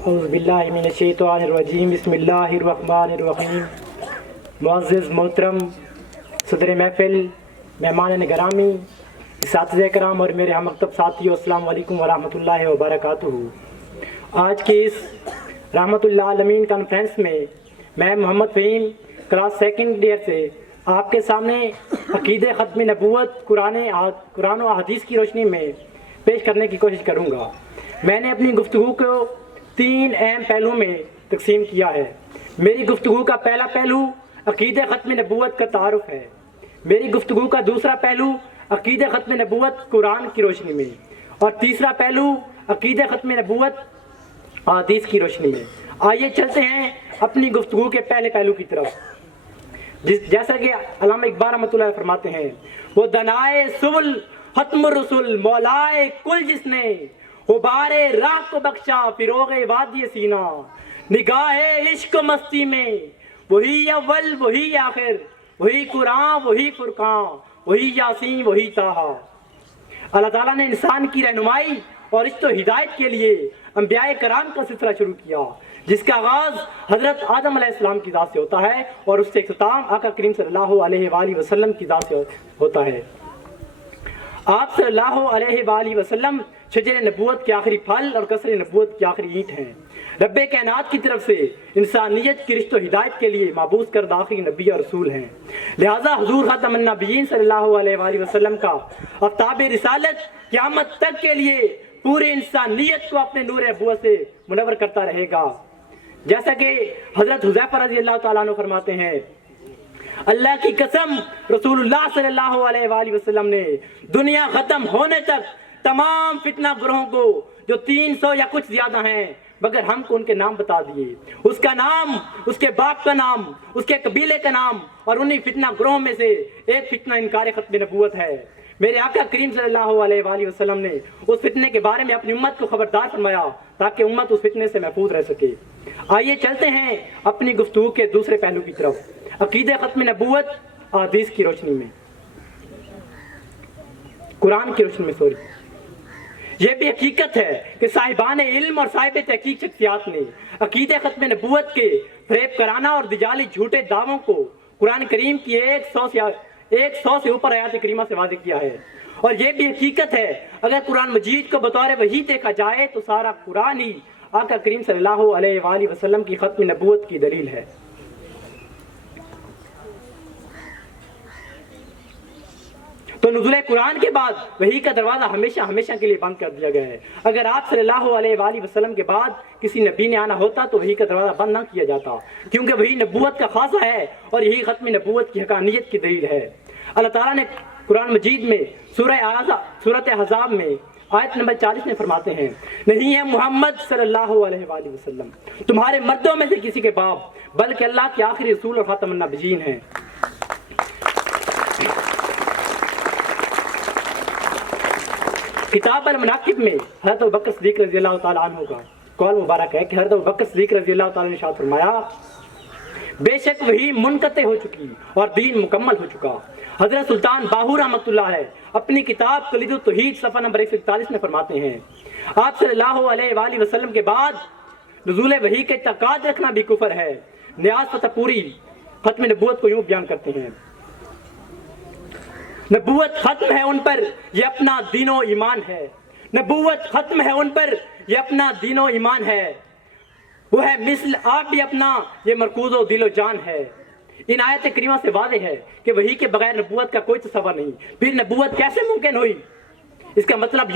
اعوذ باللہ من الشیطان الرجیم بسم اللہ الرحمن الرحیم۔ معزز محترم صدر محفل، مہمان گرامی، اساتذہ کرام اور میرے ہم مکتب ساتھیوں، السلام علیکم ورحمۃ اللہ وبرکاتہ۔ آج کی اس رحمۃ اللہ عالمین کانفرنس میں میں محمد فہیم کلاس سیکنڈ ایئر سے آپ کے سامنے عقیدہ ختم نبوت قرآن و حدیث کی روشنی میں پیش کرنے کی کوشش کروں گا۔ میں نے اپنی گفتگو کو 3 اہم پہلوؤں میں تقسیم کیا ہے۔ میری گفتگو کا پہلا پہلو عقیدہ ختم نبوت کا تعارف ہے۔ میری گفتگو کا دوسرا پہلو عقیدہ ختم نبوت قرآن کی روشنی میں، اور تیسرا پہلو عقیدہ ختم نبوت حدیث کی روشنی میں۔ آئیے چلتے ہیں اپنی گفتگو کے پہلے پہلو کی طرف۔ جیسا کہ علامہ اقبال رحمۃ اللہ فرماتے ہیں، وہ دنائے سبل ختم الرسل مولائے کل جس نے غبار راہ کو بخشا فروغ وادی سینہ، نگاہ عشق و مستی میں وہی اول وہی آخر، وہی قرآن وہی فرقان، وہی یاسین وہی طٰہٰ۔ اللہ تعالیٰ نے انسان کی رہنمائی اور رشت و ہدایت کے لیے انبیاء کرام کا سلسلہ شروع کیا، جس کا آغاز حضرت آدم علیہ السلام کی ذات سے ہوتا ہے اور اس سے اختتام آقا کریم صلی اللہ علیہ وآلہ وسلم کی ذات سے ہوتا ہے۔ آپ صلی اللہ علیہ وآلہ وسلم شجر نبوت کے آخری پھل اور قصر نبوت کی آخری اینٹ ہیں۔ رب کائنات کی طرف سے انسانیت کی رشت و ہدایت کے لیے مبعوث کردہ آخری نبی اور رسول ہیں۔ لہٰذا حضور خاتم النبیین صلی اللہ علیہ وآلہ وسلم کا آفتاب رسالت قیامت تک کے لیے پوری انسانیت کو اپنے نور نبوت سے منور کرتا رہے گا۔ جیسا کہ حضرت حذیفہ رضی اللہ تعالیٰ عنہ فرماتے ہیں، اللہ کی قسم رسول اللہ صلی اللہ علیہ وآلہ وسلم نے دنیا ختم ہونے تک تمام فتنہ گروہوں کو، جو 300 یا کچھ زیادہ ہیں، مگر ہم کو ان کے نام بتا دیے، اس کا نام، اس کے باپ کا نام، اس کے قبیلے کا نام، اور انہی فتنہ گروہوں میں سے ایک فتنہ انکار ختم نبوت ہے۔ میرے آقا کریم صلی اللہ علیہ وآلہ وسلم نے اس فتنے کے بارے میں اپنی امت کو خبردار فرمایا تاکہ امت اس فتنے سے محفوظ رہ سکے۔ آئیے چلتے ہیں اپنی گفتگو کے دوسرے پہلو کی طرف، عقیدہ ختم نبوت حدیث کی روشنی میں، قرآن کی روشنی میں۔ یہ بھی حقیقت ہے کہ صاحبان علم اور صاحب تحقیق شخصیات نے عقیدہ ختم نبوت کے فریب کرانہ اور دجالی جھوٹے دعووں کو قرآن کریم کی 100 سے اوپر آیات کریمہ سے واضح کیا ہے۔ اور یہ بھی حقیقت ہے اگر قرآن مجید کو بطور وحی دیکھا جائے تو سارا قرآن ہی آقا کریم صلی اللہ علیہ وآلہ وسلم کی ختم نبوت کی دلیل ہے۔ تو نزول قرآن کے بعد وحی کا دروازہ ہمیشہ ہمیشہ کے لیے بند کر دیا گیا ہے۔ اگر آپ صلی اللہ علیہ وآلہ وسلم کے بعد کسی نبی نے آنا ہوتا تو وحی کا دروازہ بند نہ کیا جاتا، کیونکہ وہی نبوت کا خاصہ ہے اور یہی ختم نبوت کی حقانیت کی دلیل ہے۔ اللہ تعالیٰ نے قرآن مجید میں سورۃ احزاب میں آیت نمبر 40 میں فرماتے ہیں، نہیں ہے محمد صلی اللہ علیہ وآلہ وسلم تمہارے مردوں میں سے کسی کے باپ، بلکہ اللہ کے آخری رسول اور خاتم النبیین ہیں۔ کتاب المناقب میں حضرت ابوبکر صدیق رضی اللہ تعالیٰ عنہ کا قول مبارک ہے کہ حضرت ابوبکر صدیق رضی اللہ تعالیٰ نے ارشاد فرمایا، بے شک وہی منقطع ہو چکی اور دین مکمل ہو چکا۔ حضرت سلطان باہو رحمۃ اللہ علیہ اپنی کتاب کلید التوحید صفحہ نمبر 141 میں فرماتے ہیں، آپ صلی اللہ علیہ وآلہ وسلم کے بعد نزول وحی کے اعتقاد رکھنا بھی کفر ہے۔ نیاز فتح پوری ختم نبوت کو یوں بیان کرتے ہیں، نبوت ختم ہے ان پر یہ اپنا دین و ایمان ہے، نبوت ختم ہے ان پر یہ اپنا دین و ایمان ہے، وہ ہے مثل آپ بھی اپنا یہ مرکوز و دل و جان ہے۔ ان آیت کریمہ سے واضح ہے کہ وحی کے بغیر نبوت کا کوئی تصور نہیں، پھر نبوت کیسے ممکن ہوئی؟ اس کا مطلب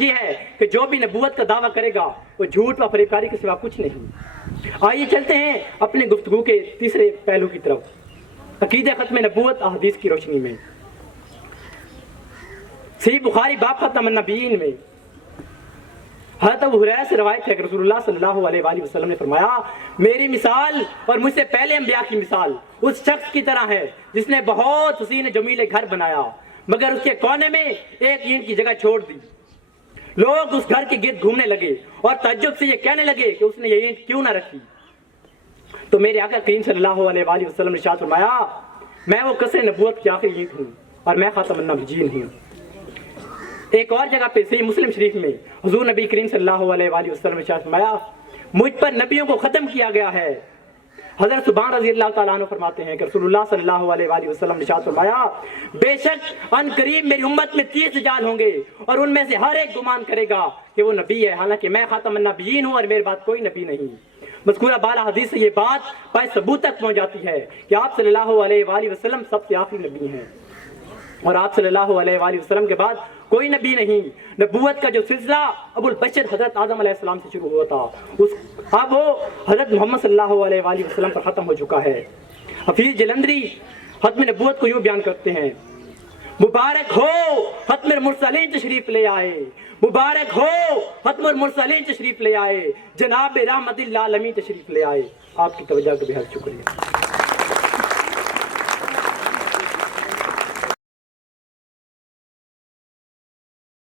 یہ ہے کہ جو بھی نبوت کا دعویٰ کرے گا وہ جھوٹ و فریب کاری کے سوا کچھ نہیں۔ آئیے چلتے ہیں اپنی گفتگو کے تیسرے پہلو کی طرف، عقیدہ ختم نبوت احادیث کی روشنی میں۔ صحیح بخاری باب ختم النبیین میں حضرت ابو ہریرہ سے روایت ہے کہ رسول اللہ صلی اللہ علیہ وآلہ وسلم نے فرمایا، میری مثال اور مجھ سے پہلے انبیاء کی مثال اس شخص کی طرح ہے جس نے بہت حسین جمیل گھر بنایا مگر اس کے کونے میں ایک اینٹ کی جگہ چھوڑ دی۔ لوگ اس گھر کے گرد گھومنے لگے اور تعجب سے یہ کہنے لگے کہ اس نے یہ اینٹ کیوں نہ رکھی؟ تو میرے آقا کریم صلی اللہ علیہ وآلہ وسلم نے ارشاد فرمایا، میں وہ قصر نبوت کی آخری اینٹ ہوں اور میں خاتم النبیین ہوں۔ ایک اور جگہ پہ صحیح مسلم شریف میں حضور نبی کریم صلی اللہ علیہ وآلہ وسلم نے ارشاد فرمایا مجھ پر نبیوں کو ختم کیا گیا ہے۔ حضرت سبحان رضی اللہ تعالیٰ عنہ فرماتے ہیں کہ رسول اللہ صلی اللہ علیہ وآلہ وسلم نے ارشاد فرمایا بے شک ان قریب میری امت میں 30 رجال ہوں گے اور ان میں سے ہر ایک گمان کرے گا کہ وہ نبی ہے، حالانکہ میں خاتم النبیین ہوں اور میرے بعد کوئی نبی نہیں۔ مذکورہ بالا حدیث سے یہ بات پائے ثبوت تک پہنچ جاتی ہے کہ آپ صلی اللہ علیہ وآلہ وسلم سب سے آخری نبی ہیں اور آپ صلی اللہ علیہ وآلہ وسلم کے بعد کوئی نبی نہیں۔ نبوت کا جو سلسلہ ابو البشر حضرت آدم علیہ السلام سے شروع ہوا تھا اب وہ حضرت محمد صلی اللہ علیہ وآلہ وسلم پر ختم ہو چکا ہے۔ حفیظ جلندری ختم نبوت کو یوں بیان کرتے ہیں مبارک ہو ختم المرسلین تشریف لے آئے، مبارک ہو ختم المرسلین تشریف لے آئے، جناب رحمت اللہ عالمین تشریف لے آئے۔ آپ کی توجہ کا بہت شکریہ۔